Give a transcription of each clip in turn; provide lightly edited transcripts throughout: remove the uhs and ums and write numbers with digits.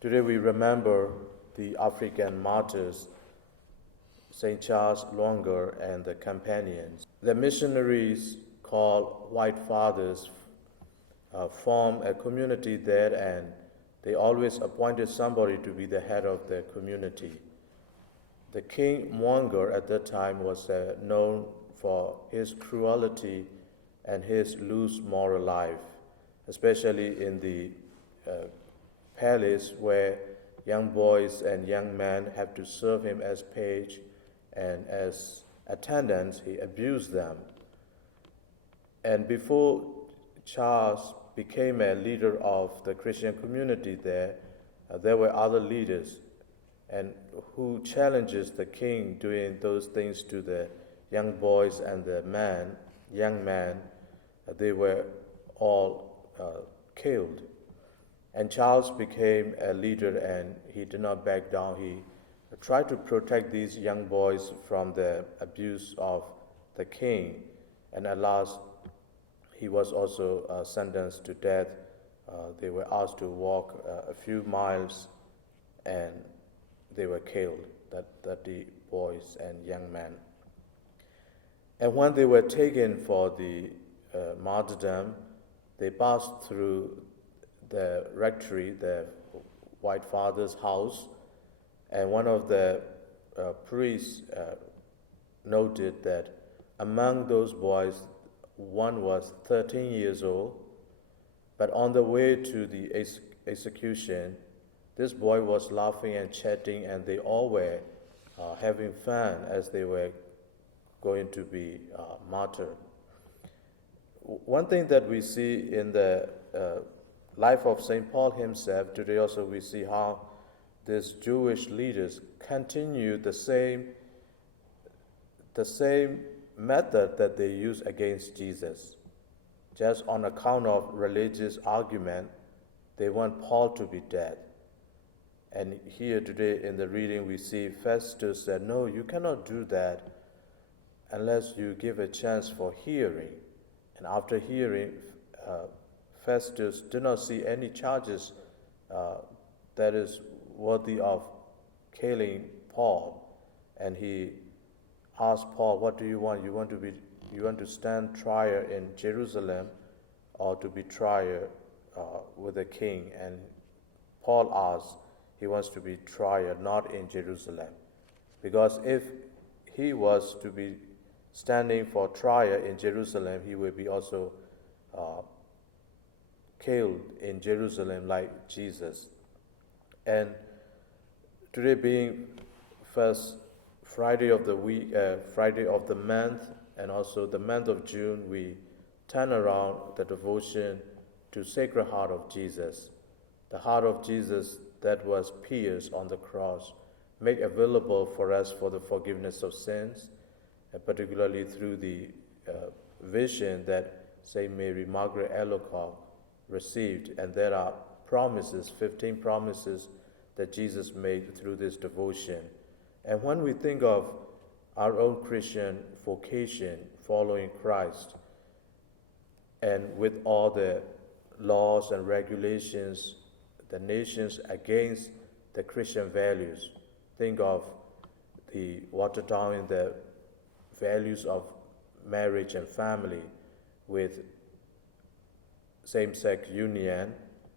Today we remember the African martyrs, St. Charles Lwanga and the companions. The missionaries called White Fathers formed a community there, and they always appointed somebody to be the head of their community. The King Lwanga at that time was known for his cruelty and his loose moral life, especially in the palace where young boys and young men have to serve him as page and as attendants. He abused them. And before Charles became a leader of the Christian community there were other leaders and who challenges the king doing those things to the young boys and the young men. They were all killed. And Charles became a leader, and he did not back down. He tried to protect these young boys from the abuse of the king. And at last, he was also sentenced to death. They were asked to walk a few miles, and they were killed, that the boys and young men. And when they were taken for the martyrdom, they passed through the rectory, the White Father's house, and one of the priests noted that among those boys, one was 13 years old, but on the way to the execution, this boy was laughing and chatting, and they all were having fun as they were going to be martyred. One thing that we see in the life of St. Paul himself, today also we see how these Jewish leaders continue the same method that they use against Jesus. Just on account of religious argument, they want Paul to be dead. And here today in the reading we see Festus said, no, you cannot do that unless you give a chance for hearing. And after hearing, Festus did not see any charges that is worthy of killing Paul. And he asked Paul, what do you want? You want to stand trial in Jerusalem or to be trial with the king? And Paul asked, he wants to be trial not in Jerusalem. Because if he was to be standing for trial in Jerusalem, he will be also killed in Jerusalem like Jesus. And today being first Friday of the week, Friday of the month, and also the month of June, we turn around the devotion to Sacred Heart of Jesus, the heart of Jesus that was pierced on the cross, made available for us for the forgiveness of sins, and particularly through the vision that St. Mary Margaret Alacoque received. And there are promises, 15 promises that Jesus made through this devotion. And when we think of our own Christian vocation, following Christ, and with all the laws and regulations, the nations against the Christian values, think of the watered down in the values of marriage and family with same-sex union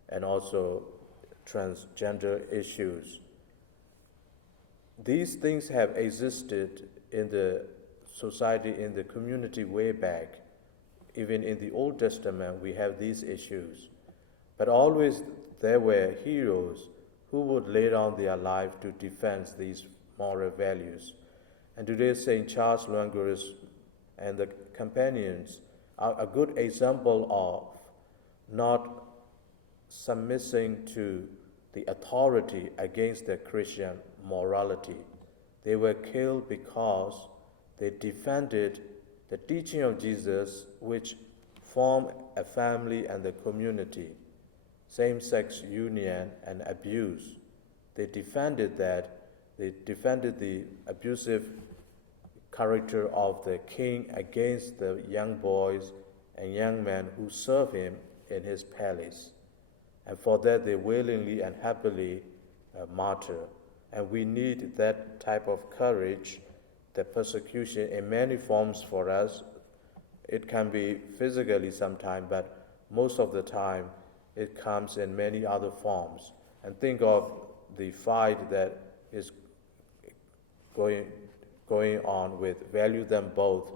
and also transgender issues. These things have existed in the society, in the community way back. Even in the Old Testament, we have these issues. But always there were heroes who would lay down their life to defend these moral values. And today, St. Charles Lwanga and the companions are a good example of not submitting to the authority against the Christian morality. They were killed because they defended the teaching of Jesus, which formed a family and a community, same-sex union and abuse. They defended that. They defended the abusive character of the king against the young boys and young men who serve him in his palace. And for that, they willingly and happily martyr. And we need that type of courage, that persecution in many forms for us. It can be physically sometimes, but most of the time it comes in many other forms. And think of the fight that is going on with value them both.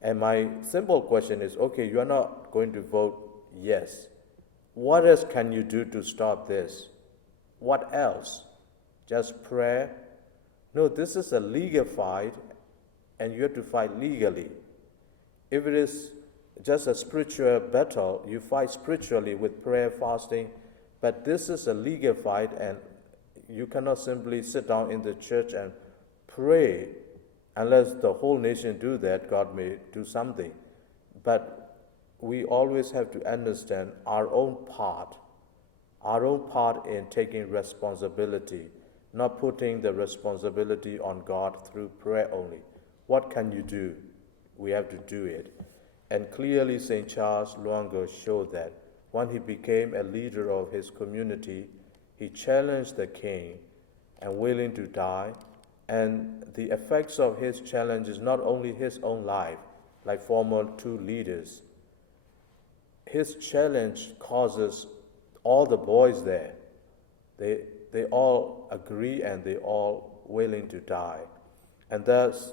And my simple question is, okay, you are not going to vote yes. What else can you do to stop this? What else? Just prayer? No, this is a legal fight, and you have to fight legally. If it is just a spiritual battle, you fight spiritually with prayer, fasting, but this is a legal fight, and you cannot simply sit down in the church and pray. Unless the whole nation do that, God may do something. But we always have to understand our own part in taking responsibility, not putting the responsibility on God through prayer only. What can you do? We have to do it. And clearly St. Charles Lwanga showed that when he became a leader of his community, he challenged the king and willing to die. And the effects of his challenge is not only his own life, like former two leaders. His challenge causes all the boys there. They all agree and they all willing to die. And thus,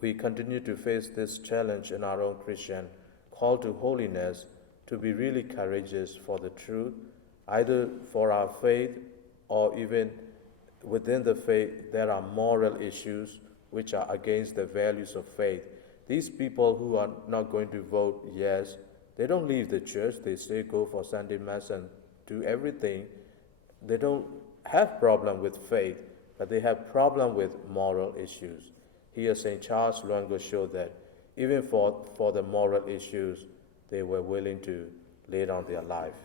we continue to face this challenge in our own Christian call to holiness, to be really courageous for the truth, either for our faith or even within the faith. There are moral issues which are against the values of faith. These people who are not going to vote yes, they don't leave the church. They still go for Sunday Mass and do everything. They don't have problem with faith, but they have problem with moral issues. Here St. Charles Lwanga showed that even for the moral issues, they were willing to lay down their life.